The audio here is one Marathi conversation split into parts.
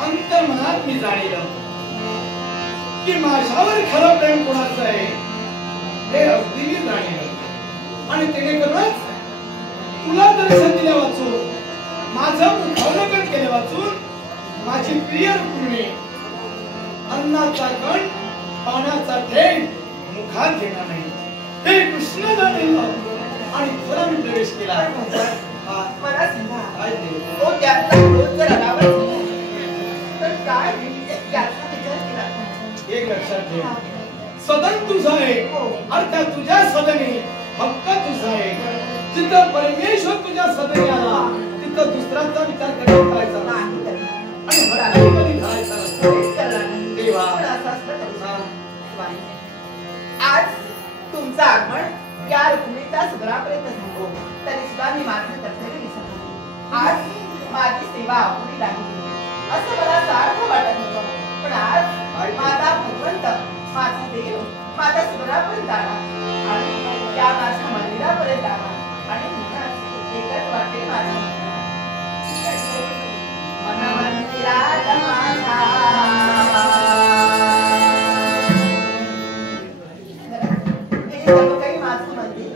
अंतर्मनात मी जाणीलं की माझ्यावर खरं प्रेम कोणाचं आहे हे अगदी मी जाणीलं आणि त्याने करूनच तुला दर्शन दिले वाचून माझं मुखावलोकन केले वाचून माझी प्रिय रुक्मिणी अन्नाचा कण पाण्याचा थेंब मुखात घेणार नाही हे कृष्ण जाणीलं आणि तुला मी प्रवेश केला मला सांगा तो त्याचा क्रोध जर आलावर तर काय याचा विचार केला एक लक्षात ठेव सदन तुझा आहे अर्थात तुझ्या सदनी हक्क तुझा आहे जिथं परमेश्वर तुझ्या सदनी आला तिथं दुसऱ्याचा विचार करायचा नाही आणि कधी करायचा देवा आज तुमचं आगमन या रुक्मिणीचा सुग्रापर्यंत झालो तरी सुद्धा मी माझं कर्तव्य विसरलो आज माझी सेवा अपुरी लागली असं मला सारखं वाटत होतं पण आज माझा भगवंत माझा देव माझ्या सुग्रापर्यंत आला आणि त्या माझ्या मंदिरापर्यंत आला आणि एकच वाटे माझ्या मनमंदिरात माझा काही माझं मंदिर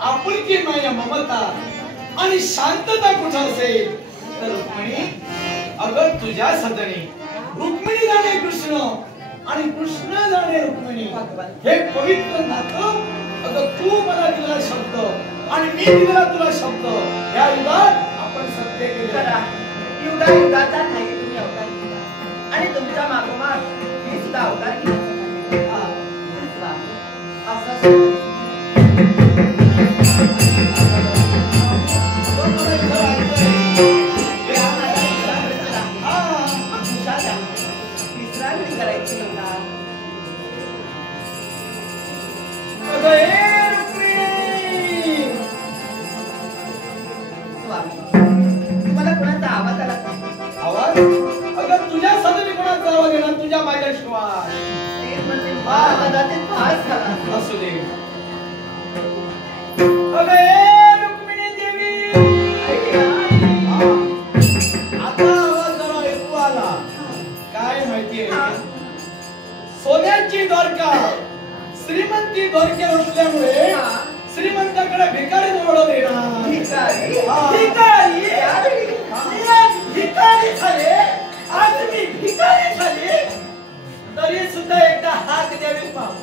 आपुलकी माया ममता आणि शांतता कुठं असेल तर रुक्मिणी अगं तुझ्या सदनी रुक्मिणी जाणे कृष्ण आणि कृष्ण जाणे रुक्मिणी हे पवित्र नातं अगं तू मला दिला शब्द आणि मी दिला तुला शब्द या युगात आपण सत्य केले युगाचा नाही तुम्ही अवतार घेतला आणि तुमच्या मागोमाग मी सुद्धा अवतार घेतला विश्रांती करायची तुम्हाला कोणाचा आवाज आला का? आवाज अगं तुझ्या सदनी कोणाचा आवाज येणार तुझ्या माझ्या शिवाय ते म्हणजे कदाचित फास झाला असू दे अगे रुक्मिणी देवी आता आवाज जरा ऐकू आला काय माहितीये सोन्याची द्वारका श्रीमंती द्वारकेवर असल्यामुळे श्रीमंताकडे भिकारी निवडून येणार भिकारी झाले आज मी भिकारी झाले तरी सुद्धा एकदा हात द्यावी पाहू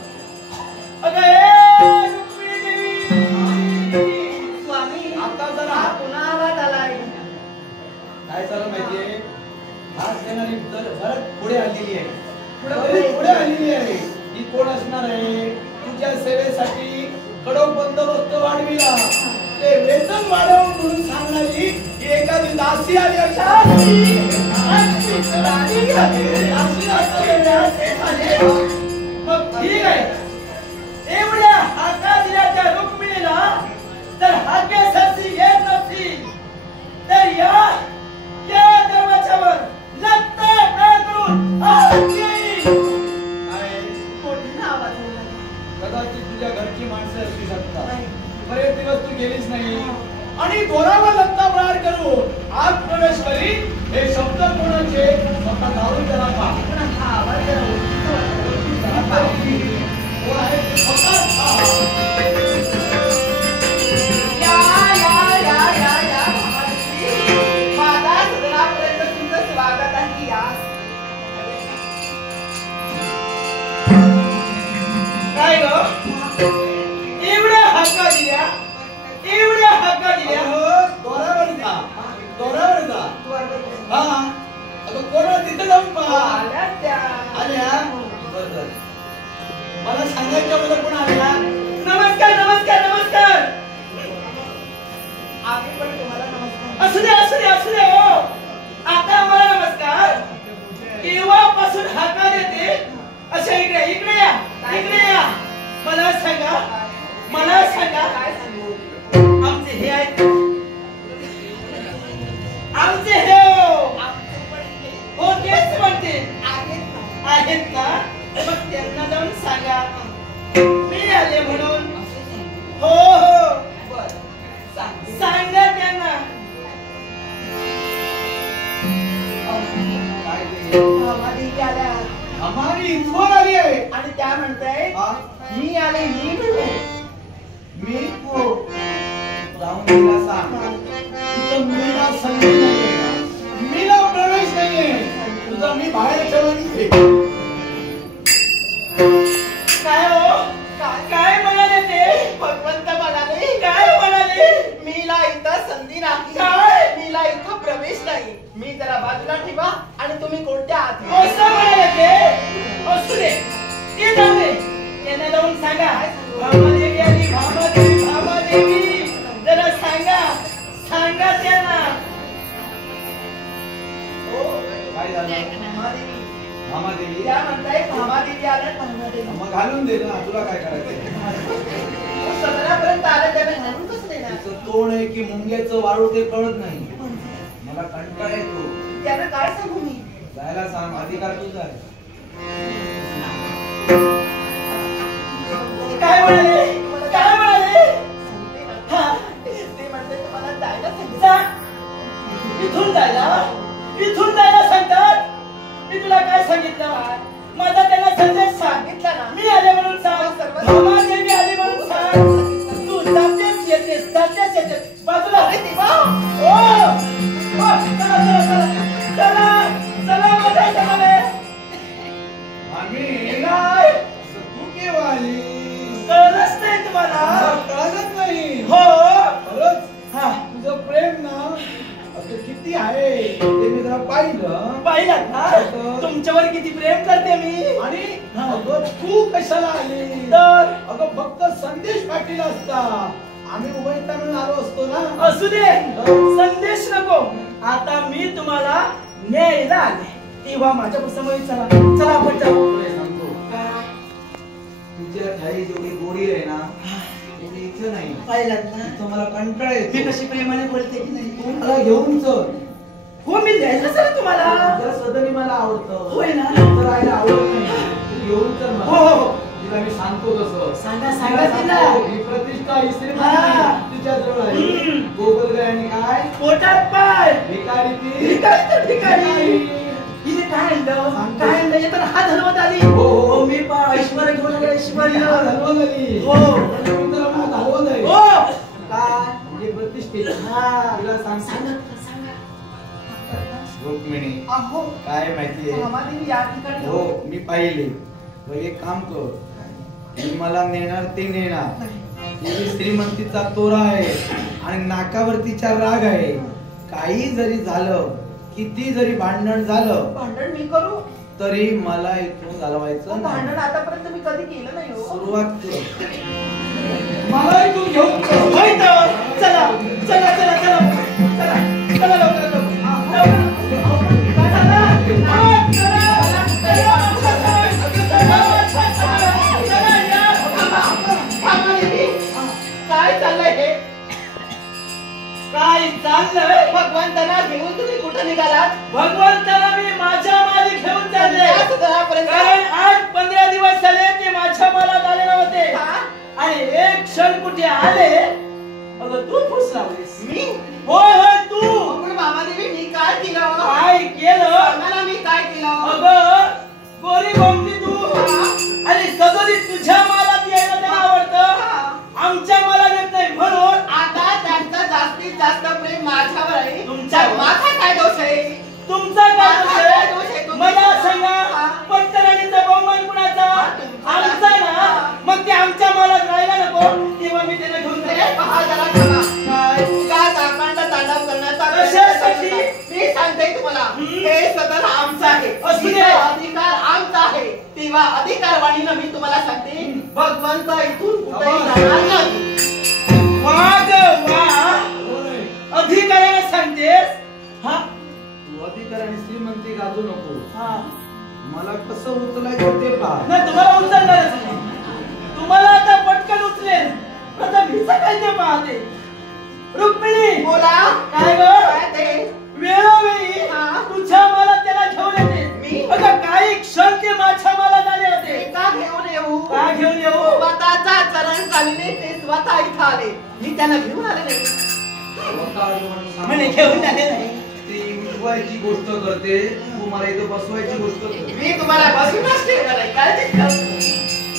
अगं स्वामी आता जरा हा पुन्हा आवाज आलाय काय झालं माहितीये हात देणारी भरत पुढे आलेली आहे पुढे पुढे आलेली आहे ही कोण असणार आहे तुझ्या सेवेसाठी कडक बंदोबस्त वाढविला ते वेतन वाढवून म्हणून सांगणारी ही एखादी दासी आली मग ठीक आहे एवढ्या हाका दिल्याच्या रुक्मिणीला जर हाकेसाठी येत नसतील तर या दरवाजावर लत्ता करून कदाचित तुझ्या घरची माणसं असू शकतात बरेच दिवस तू गेलीच नाही आणि दोरावर लत्ता प्रहार करून आत प्रवेश करी हे शब्द कोणाचे स्वतः गावून त्याला माझा सदनापर्यंत तुमचं स्वागत आहे या काय ग एवढ्या हाका दिल्या दोरावर जा हा अगं कोणा तिथे जाऊन पहा आल्या मला सांगायच्या अगोदर कोण आल्या नमस्कार आम्ही पण तुम्हाला नमस्कार असू दे हो आता मला नमस्कार केव्हापासून हाका देते अशा इकडे या मला सांगा काय सांगू आमचे हे आहेत आमचे हे हो तेच म्हणते आहेत ना मग त्यांना जाऊन सांगा मी आले म्हणून हो सांगा त्यांना हमारी इंफोन आली आहे आणि त्या म्हणताय मी आले मी म्हणते मी हो जाऊन तिला सांग तिथं मीला संधी नाहीये मीला प्रवेश नाहीये तुझा मी बाहेर ठेवून काय हो काय म्हणाले ते भगवंत म्हणाले काय म्हणाले मीला इथं संधी नाही काय? मीला इथं प्रवेश नाही मी जरा बाजूला ठेवा आणि तुम्ही कोणत्या आत असं म्हणाले ते असू दे ते जाऊ दे त्यांना जाऊन सांगा भामादेवी आली भामादेवी जरा सांगा त्यांना हो काय झालं भामादेवी त्या म्हणताय भामादेवी आल्या भामादेवी मग घालून दे ना तुला काय करायचंय सदनापर्यंत आलं त्याने घालून कसं देणार तिचं तोंड आहे की मुंग्याचं वाळू ते कळत नाही मला कंटाळा येतो त्याला काय सांगू मी जायला सांग अधिकार तुझा आहे काय म्हणाले ते म्हणते तुम्हाला जायला सांगितलं इथून जायला सांगतात मी तुला काय सांगितलं माझा त्यांना संदेश सांगितला ना मी आले म्हणून सांग भामादेवी आली म्हणून सांग तू जातेस येते सध्याच येते बाजूला अरे देवा चला चला चला चला चला आम्ही काय तू केव्हा आली? कळलंच नाही तुम्हाला कळलंच नाही. हो खरंच हा तुझं प्रेम ना आता किती आहे ते मी जरा पाहिलं. पाहिलात ना तुमच्यावर किती प्रेम करते मी आणि अगं तू कशाला आली? तर अगं फक्त संदेश पाटील असता आम्ही उभयता मिळून आलो असतो ना. असू दे संदेश नको आता मी तुम्हाला न्यायला आले तेव्हा माझ्या समोर चला चला आपण जाऊ तुला सांगतो तुझ्या थाळी जेवढी गोडी आहे ना तेवढी इथं नाही. पाहिलात ना इथं मला कंटाळा मी येतो. कशी प्रेमाने बोलते की नाही तू मला घेऊन चल. हो मी द्यायचं सर तुम्हाला तुझ्या सदनी मला आवडतं. होय ना इथं राहायला आवडत नाही. तू घेऊन चल हो मला. हो तिला मी सांगतो तसं. सांगा तिला सांगा तिला सांगतो, ही प्रतिष्ठा ही हा. श्रीमंती तिच्या जवळ आहे. हम्म. गोगलगाय आणि काय पोटात पाय भिकारी ती ठिकाणी तर ठिकाणी इथे काय आणलं काय आणलं येताना हा धनवत आली हो, हो. हो मी पा ऐश्वर्य घेऊन आले ऐश्वर्य हलवत आली. हो. पण तुला मला हलवत आहे. हो काय म्हणजे प्रतिष्ठित. हा तिला सांग सांगा सांगा रुक्मिणी अहो काय माहितीये मामादेवी या ठिकाणी हो मी पाहिले मग एक काम कर मी मला नेणार ते नेणार. ती श्रीमंतीचा तोरा आहे आणि नाकावरतीचा राग आहे. काही जरी झालं किती जरी भांडण झालं भांडण मी करू तरी मला इथून घालवायचं नाही. भांडण आतापर्यंत मी कधी केलं नाही हो सुरुवात कर. मला इथून घेऊन चल. होय तर. चला चला चला चला चला चला लवकर लवकर काय चाललंय हे काय चाललंय भगवंतांना घेऊन तुम्ही कुठं निघालात भगवंताला मी माझ्या माली घेऊन चालले कारण 8-15 दिवस झाले ते माझ्या मालात आले नव्हते आणि एक क्षण कुठे आले अगं तू फुस लावलीस मी होय होय तू पण मामादेवी मी काय केलं काय केलं सांगा मी काय केलं अगं गोरी गोमटी तू आणि सगळी तुझ्या मालात यायला त्याला आवडतं आमच्या मालात येत नाही म्हणून आता त्यांचं जास्तीत जास्त प्रेम माझ्यावर आहे तुमच्यावर. माझा काय दोष आहे तुमचा काय दोष माझा काय दोष आहे? आहे? तुम्ही मला सांगा. सांगा हा. पट्टराणीचा बहुमान कुणाचा तुमचा. आमचा ना हा. मग ते आमच्या मालात राहायला नको तेव्हा मी त्याला घेऊन अरे जाईल पहा जरा थांबा. काय उगाच आकांड तांडव करण्याचा कशासाठी? प्रयत्न करता. मी सांगते तुम्हाला हम्म. हे सदन आमचं आहे असू दे. इथं अधिकार आमचा आहे तेव्हा अधिकारवाणीनं मी तुम्हाला सांगते भगवंत इथून कुठेही जाणार नाही वाग वा बरोबर आहे. अधिकाऱ्याला सांगतेस हा तू अधिकार आणि श्रीमंती गाजू नको. हा मला कसं उचलायचं ते पहा. नाही तुम्हाला उचलणारच नाही तुम्हाला आता पटकन उचलेल आता मी सकाळी ते पाहते रुक्मिणी बोला काय ग काय ते वेळोवेळी हा. तुझ्या मालात त्याला घेऊन येते मी? अगं काही क्षण ते माझ्या मालात आले होते का घेऊन येऊ का घेऊन येऊ स्वतःचा चरण चालले ते स्वतः इथं आले मी त्यांना घेऊन आले नाही स्वतः आलो म्हणून सांगू म्हणे नको. घेऊन आले नाही ती उठवायची गोष्ट करते तू मला इथं बसवायची गोष्ट करते. मी तुम्हाला बसूनच ठेवणार आहे काय ते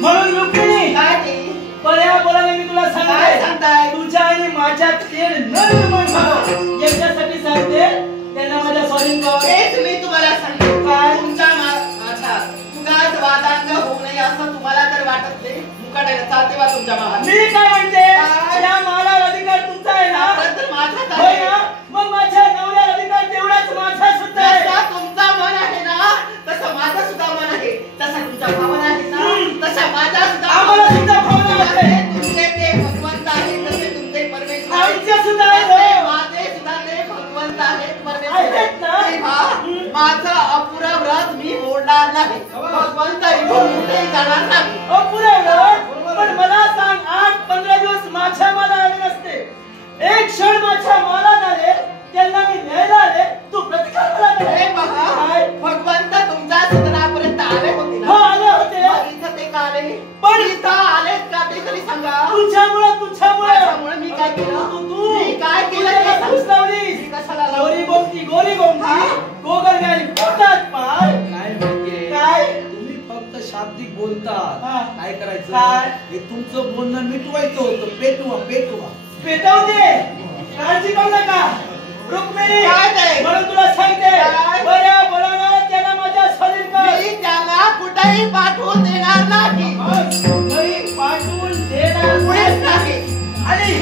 म्हणून रुक्मिणी काय ते पर्या बोलाने मी तुला काय सांगते सांगताय तुझ्या आणि माझ्या तेल न निर्माण व्हावं याच्यासाठी सांगते त्यांना माझ्या सॉरी तेच मी तुम्हाला सांगते काय? तुमच्या माझ्या उगाच वादांग होऊ नये असं तुम्हाला तर वाटत नाही मुकाटायला चालते बा तुमच्या माला मी काय म्हणते काय? या मालावर अधिकार तुमचा आहे ना तर माझाच होय आहे ना मग माझ्या नवऱ्यावर अधिकार तेवढाच माझा सुद्धा आहे जसा तुमचा मन आहे ना तसं माझं सुद्धा मन आहे तसा तुमचा भावना आहे ना तसा माझा सुद्धा आम्हाला सुद्धा भावना आहे. तुमचे ते भगवंत आहे तसे तुमचे परमेश्वर आहे. आमचे सुद्धा आहे. तसे माझे सुद्धा ते भगवंत आहेत परमेश्वर आहेत ना? तेव्हा माझं अपुरा व्रत मी मोडणार नाही भगवंत इथून कुठेही जाणार नाही पण मला सांग 8-15 दिवस माझ्या मला आले नसते एक क्षण माझ्या मालात आले त्यांना मी न्यायला आले तू प्रतिकार मला हे करे. पहा काय? भगवंत तुमच्या सदनापर्यंत आले होते हो ना आले होते मग इथं ते का आले पण इथं आलेत का ते तरी सांगा तुझ्यामुळे त्यामुळे मी काय केलं तू मी काय केलं त्याला ते फूस सांग. लावलीस मी कशाला गोरी लावली? गोमटी हा? गोगर गाडी पोटात पाय काय माहितीये काय तुम्ही फक्त शाब्दिक बोलतात. हा. काय करायचं? काय? हे तुमचं बोलणं मिटवायचं होतं. पेटवा पेटवा. पेटवते. काळजी करू नका. रुक्मिणी काय ते? म्हणून तुला सांगते काय? बऱ्या बळानं त्याला माझ्या स्वाधीन कर. मी त्याला कुठेही पाठवून देणार नाही. घरी पाठवून देणार कुठेच नाही. आणि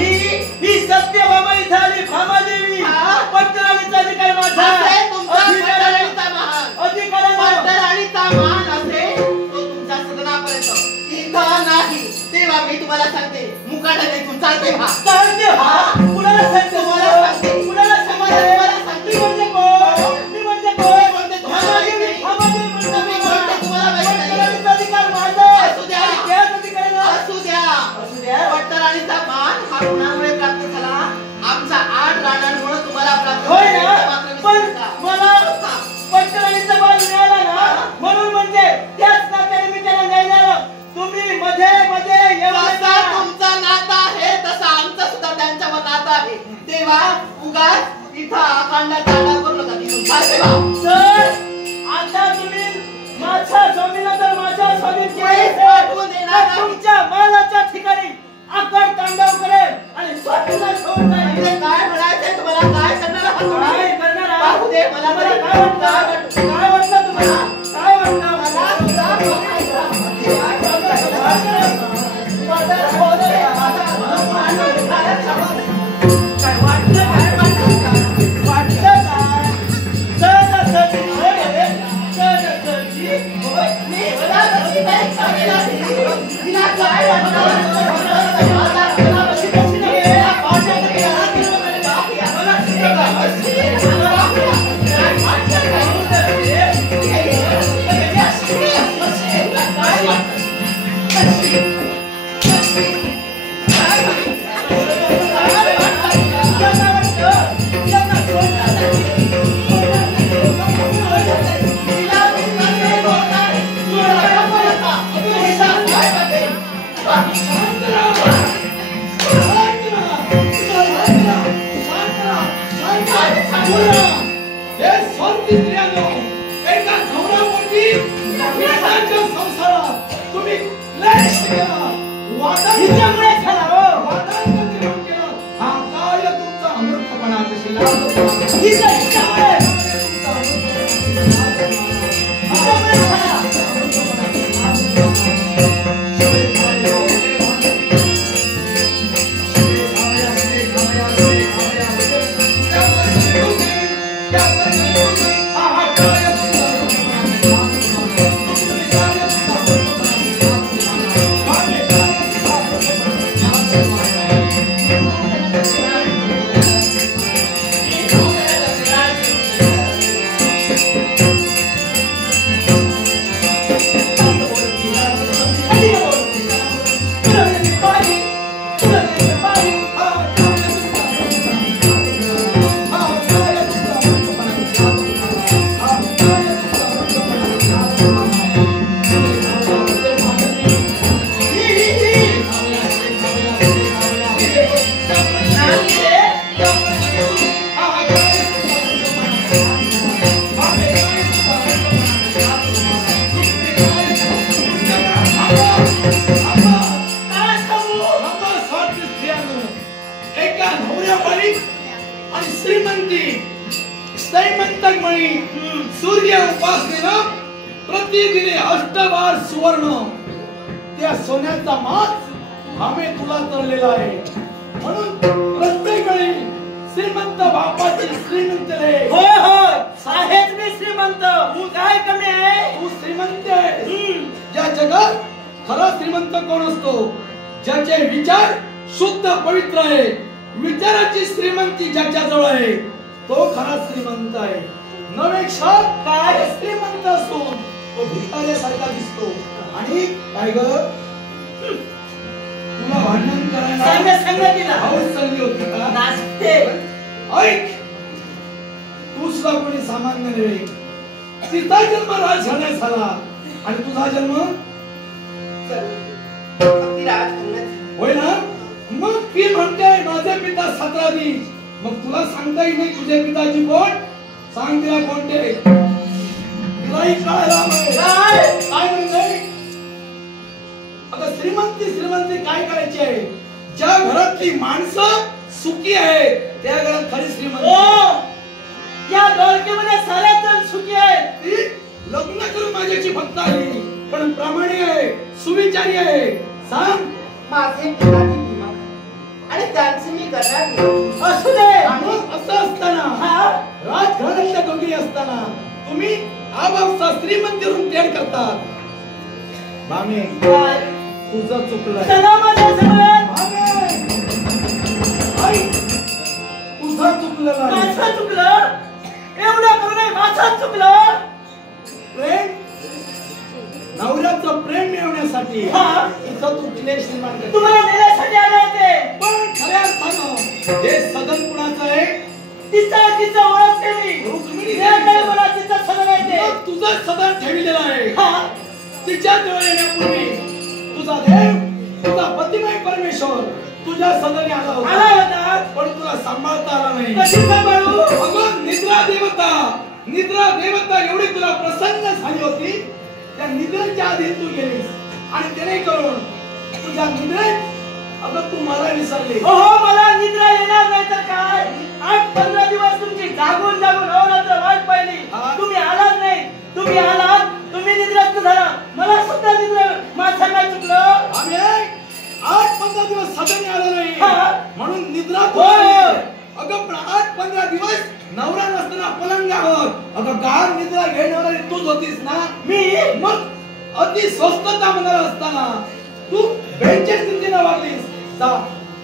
ही सत्यभामा इथं आली भामादेवी. हा. पट्टराणीचा अधिकार माझा. असे तुमचा पट्टराणीचा महान. अधिकारानं पट्टराणीचा महान असे तो तुमच्या सदनापर्यंत इथं नाही. तेव्हा मी तुम्हाला सांगते मुकाटा देखून चालते हा. चालते हा. कुणाला सांगते? तुम्हाला सांगते. कुणाला सांगते? तुम्हाला सांगते. मी म्हणजे कोण? मी म्हणजे कोण? म्हणते तुम्हाला माहित नाही. भामादेवी म्हणते तुम्ही म्हणते तुम्हाला माहित नाही. पट्टराणीचा अधिकार माझा. असू द्या. आणि त्याच अधिकारानं असू द्या. असू द्या. पट्टराणीचा मान हा कुणामुळे प्राप्त झाला? आमच्या 8 राणांमुळे तुम्हाला प्राप्त होय झाला. ना? मात्र पण विसरू नका. मला पट्टराणीचा मान मिळाला ना म्हणून म्हणजे त्याच नात्याने मी त्याला नाही आलं. तुम्ही मध्ये मध्ये येऊ जसा नका. तुमचा नाता आहे तसा आमचा सुद्धा त्यांच्यावर नाता आहे. तेव्हा उगाच इथं अखंड तांडा करू नका. तिथून चालते व्हा. सर आता तुम्ही माझ्या स्वामीला जर माझ्या स्वामी कोणीच पाठवून देणार नाही. तुमच्या मालाच्या ठिकाणी आकड तांडव करेल आणि स्वामीला सोडून जाईल. म्हणजे काय म्हणायचंय तुम्हाला? काय करणार आहात तुम्ही? काय करणार आहात? पाहू दे मला. तुम्हाला काय वाटतं? काय वाटतं तुम्हाला? काय वाटतं? मला सुद्धा बघायचं. काय वाटतं? काय वाटतं? वाटतं काय? सहजासहजी होय रे. सहजासहजी होय. मी मला कशी काय सांगेल? तिला काय वाटतं? हे स्वार्थी स्त्रियांनो, एका नवऱ्यापोटी एकमेकांच्या संसारात तुम्ही क्लेश केला, हिच्यामुळे झाला हो. वादांत निर्माण केला. हा काय तुमचा अमृतपणा कशी लागतो? हिच्यामुळे झाला. आणि श्रीमंती श्रीमंतक म्हणी सूर्य उपासनेला प्रतिदिने 8 बार सुवर्ण त्या सोन्याचा मास आम्ही तुला तरलेला आहे. म्हणून प्रत्येक वेळी श्रीमंत बापाची श्रीमंत रे. होय होय आहेच मी श्रीमंत. तू काय कमी आहे? तू श्रीमंत आहे. या जगात खरा श्रीमंत कोण असतो? ज्याचे विचार शुद्ध पवित्र आहे. विचाराची श्रीमंती ज्याच्या जवळ आहे तो खरा श्रीमंत आहे. नवेक्षा काय श्रीमंत असून तो भिकाऱ्यासारखा दिसतो. आणि काय ग तुला भांडण करायला संगतीला हौस चालली होती का? नाचते. ऐक तू सुद्धा कोणी सामान्य नव्हे. तिचा जन्म राजघराण्यात झाला आणि तुझा जन्म होय ना. मग ती म्हणते माझे पिता 17 मग तुला सांगता येईल नाही तुझे पिताची कोण? सांग तिला कोणते? तिलाही कळायला हवंय. काय काय म्हणते? आता श्रीमंती काय करायची आहे? ज्या घरातली माणसं सुखी आहेत त्या घरात खरी श्रीमंती. या द्वारकेमध्ये सारे जण सुखी आहेत. ती लग्न करून माझ्याची भक्त आहे, पण प्रामाणिक आहे, सुविचारी आहे. सांग. माझे पिता दिमाग आणि त्यांचे मी करणार असू दे. आणि असं असताना राजघराण्यातल्या दोघी असताना तुम्ही आबापसा श्रीमंतीवरून तेढ करतात. मामी तुझं चुकलं. तुझं चुकलं नाही. माझं चुकलं. एवढं करून माझं चुकलं. प्रेम नवऱ्याचं प्रेम मिळवण्यासाठी इथं तू क्लेश निर्माण करते. तुम्हाला देण्यासाठी आले होते. पण खऱ्या अर्थानं हे सदन कुणाचं आहे? तिचं ओळखते मी. रुक्मिणी मला तिचं सदन आहे ते. तुझं सदन ठेवलेलं आहे. तिच्या जवळ येण्यापूर्वी तुझा देव, तुझा पतिमय परमेश्वर तुझ्या सदनी आला होता, पण तुला सांभाळता आला नाही. कशी सांभाळू? अगं निद्रा देवता एवढी तुला प्रसन्न झाली होती, त्या निद्रेच्या आधी तू गेलीस आणि त्याने करून तुझ्या निद्रेत अगं तू मला विसरली. मला निद्रा येणार नाही तर काय? 8-15 दिवस तुमची जागून अहोरात्र वाट पाहिली. तुम्ही आलाच नाही. तुम्ही आलात, तुम्ही निद्रास्त झाला, मला सुद्धा निद्रा. माझं काय चुकलं? आम्ही 8-15 दिवस सदनी आलो नाही म्हणून निद्रा. अगं पण 8-15 दिवस नवरा नसताना पलंगावर अगं गाढ निद्रा घेणारी तूच होतीस ना. मी मग अति स्वस्तता म्हणणार असताना तू बेंचेस निद्रेला वागलीस.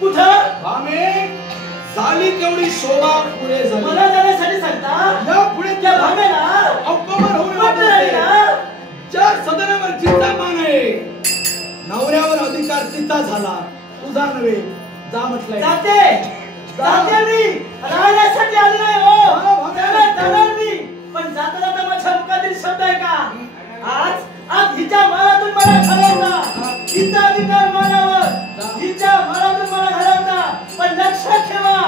कुठं? आम्ही झाली तेवढी शोभा पुढे झाली. मला जाण्यासाठी सांगता? या पुढे त्या भामेला अपमान होऊन वाटलं ना. ज्या सदनावर जिचा मान आहे, नवऱ्यावर अधिकार तिचा झाला, तुझा नव्हे. जा म्हटलंय. जाते मी. राहण्यासाठी आले नाही हो. जाणार मी. पण जाता माझ्या मुखातील शब्द आहे का? आज हिच्या मालातून मला घालवता. हिचा अधिकार मालावर, हिच्या मालातून मला घालवता. पण लक्षात ठेवा,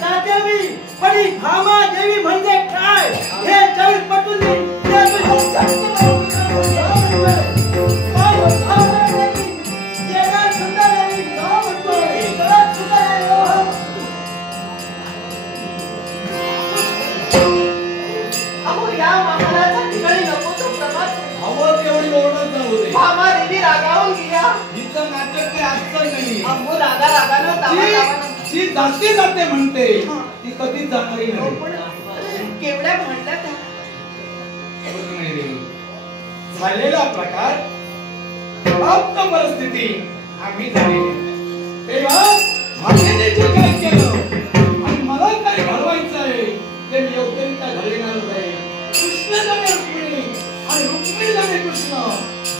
जाते मी, पण ही भामा देवी म्हणजे काय हे जग पटून देईल. भामा देवी रागावून गेल्या. हिचं नाटक काही आजचं नाही. अहो रागानं जी जाते म्हणते ती कधीच जाणारी नाही. केवढ्या म्हणल्या त्या. झालेला प्रकार, प्राप्त परिस्थिती आम्ही झालेली. तेव्हा भाषेने जे काय केलं आणि मला काय घडवायचं आहे ते मी योग्यरित्या घडविणारच आहे. कृष्ण जमे रुक्मिणी आणि रुक्मिणी जमे कृष्ण.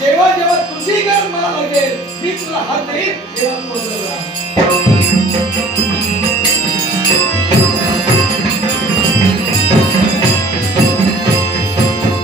जेव्हा जेव्हा तुझी गरज मला लागेल मी तुला हात देईन. तेव्हा